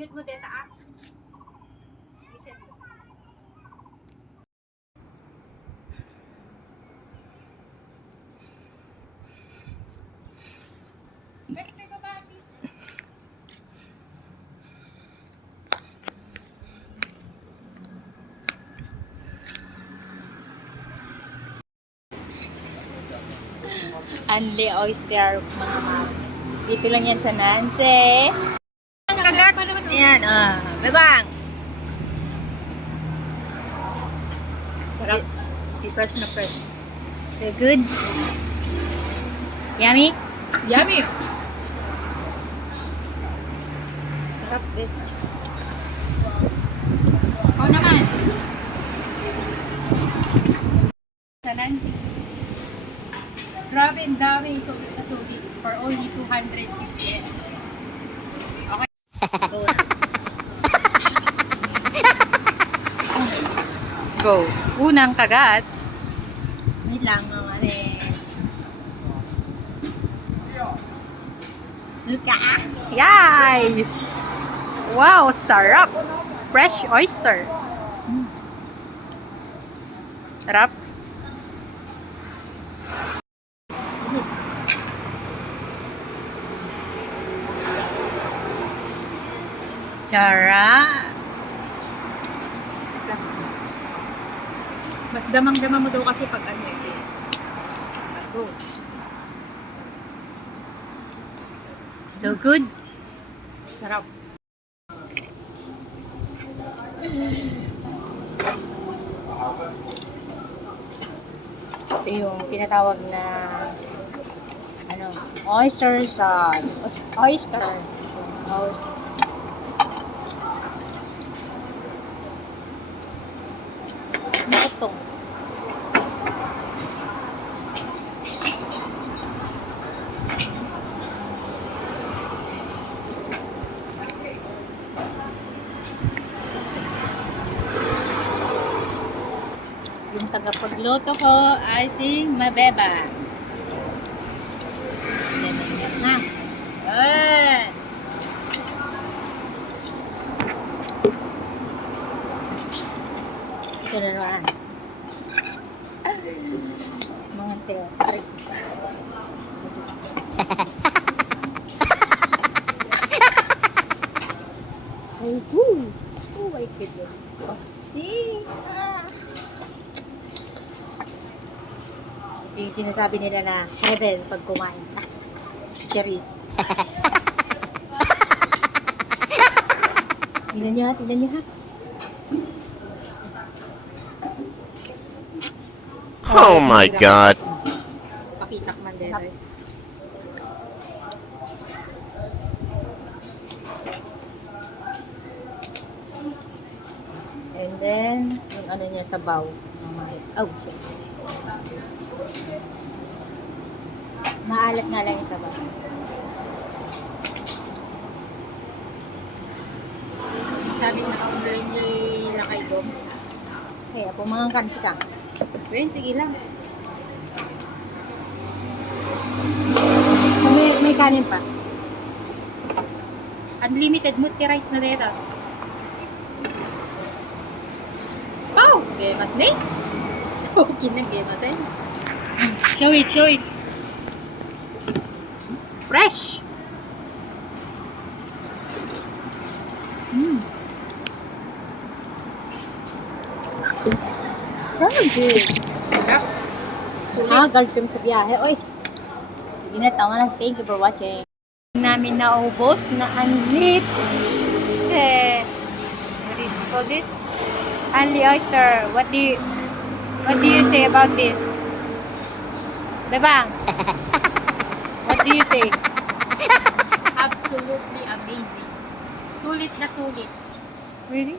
Mute mo data ah. Listen mo. Anli oyster mga mami. Dito lang yan sa Nancy. Kagat. Ayan, bebang. Sarap. Fresh na fresh. So good. Yummy? Yummy! Sarap this. Oo naman. Sa Nancy. Grabe, ang dami. Sulit na sulit. For only 250 yen. Okay. Go. Go. Unang kagat. Wait lang mga Suka. Yay! Wow, sarap! Fresh oyster. Sarap. Sarap. Mas damang-dama mo daw kasi pag ano eh. Go. So good. Sarap. Ito yung tinatawag na oyster sauce. Oyster. Oyster. Matutong. Yung tagapagluto ko ay si Mabeba. Ganyan na. Ito na naman. Mga trick. So good. Oh my goodness. See? Yung sinasabi nila na heaven pag kumain. Cherries. Tingnan nyo ha, tingnan nyo ha. Oh my God. Pakitak man dito. And then, yung ano niya sa bowl. Oh, shit. Maalat nga lang yung sabaw. Sabi na ka-online ni Lakay Doms. Kaya pumangan si ka. Well, sige lang. May kanin pa. Unlimited multi-rice na dito. Wow! Gemas na eh. Okay na, gemas eh. Show it, show it. Fresh! So good. Sarap. Guard kami sa biyahe. Oy. Sige na, tama na. Thank you for watching. Namin naubos na unlip. What do you call this? Unli oyster. What do you say about this? Bebang. What do you say? Absolutely amazing. Sulit na sulit. Really?